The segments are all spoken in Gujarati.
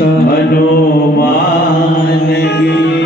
હનુમાન કી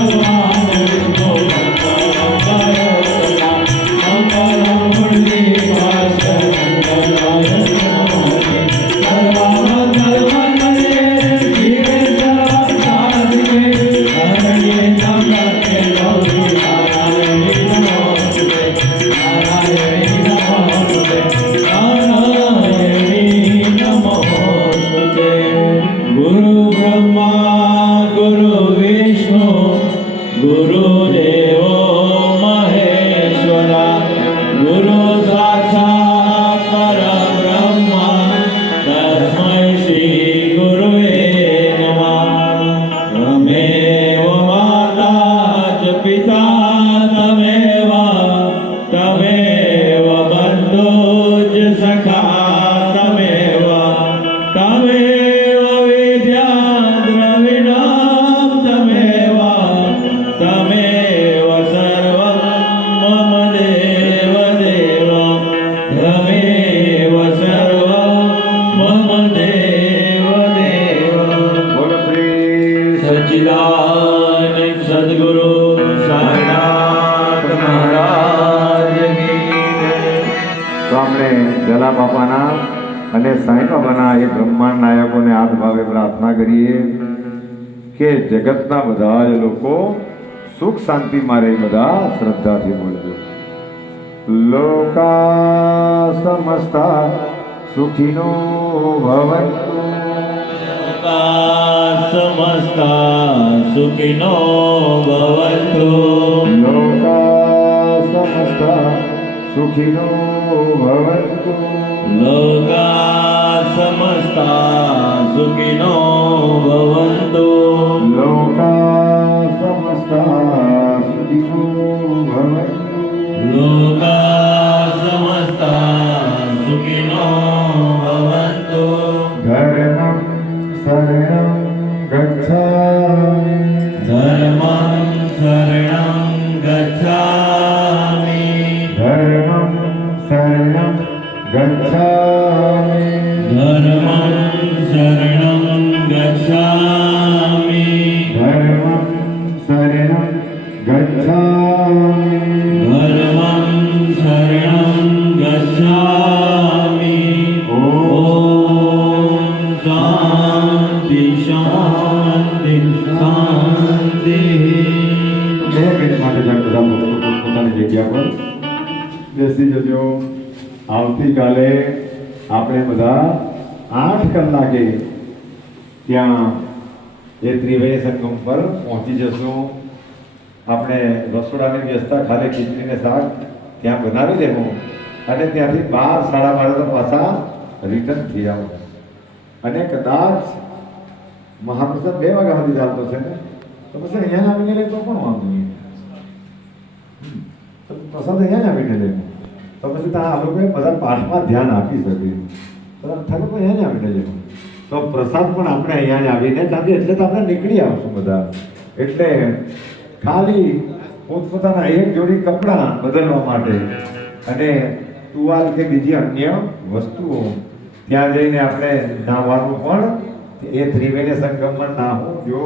તો આપણે જલા બાપાના અને સાંઈ બાબાના એ બ્રહ્માંડ નાયકોને હાથ ભાવે પ્રાર્થના કરીએ કે જગતના બધા જ લોકો સુખ શાંતિ મારે બધા શ્રદ્ધાથી બોલજો. લોકા સમસ્તા સુખીનો ભવંતુ સમસ્તા સુખીનો સમસ્તા સુખીનો ભવંતુ લોકા સમસ્તા પોતાની જગ્યા પર બેસી જજો આવતીકાલે આપણે બધા આઠ કલાકે ત્યાં એ ત્રિવેય સંગમ પર પહોંચી જશું આપણે રસોડાની વ્યવસ્થા ખાલી ખીચડીને શાક ત્યાં બનાવી દેવું અને ત્યાંથી બાર સાડા બાર પાછા રિટર્ન થઈ આવું અને કદાચ મહાપ્રસાદ બે વાગ્યા સુધી ચાલતો છે ને, તો પછી અહીંયા આવીને લે તો પણ વાંધો નહીં. તો પ્રસાદ અહીંયા જ આવીને લે. તો પછી ત્યાં આ લોકોએ બધા પાઠમાં ધ્યાન આપી શકે. ઠાકોર પણ અહીંયા જ આવીને લે. તો પ્રસાદ પણ આપણે અહીંયા જ આવીને કારણ એટલે તો આપણે નીકળી આવશું બધા. એટલે ખાલી પોતપોતાના એક જોડી કપડાં બદલવા માટે અને ટુવાલ કે બીજી અન્ય વસ્તુઓ ત્યાં જઈને આપણે નાહવાનું પણ એ ત્રિવેણી સંગમમાં નાહવું જો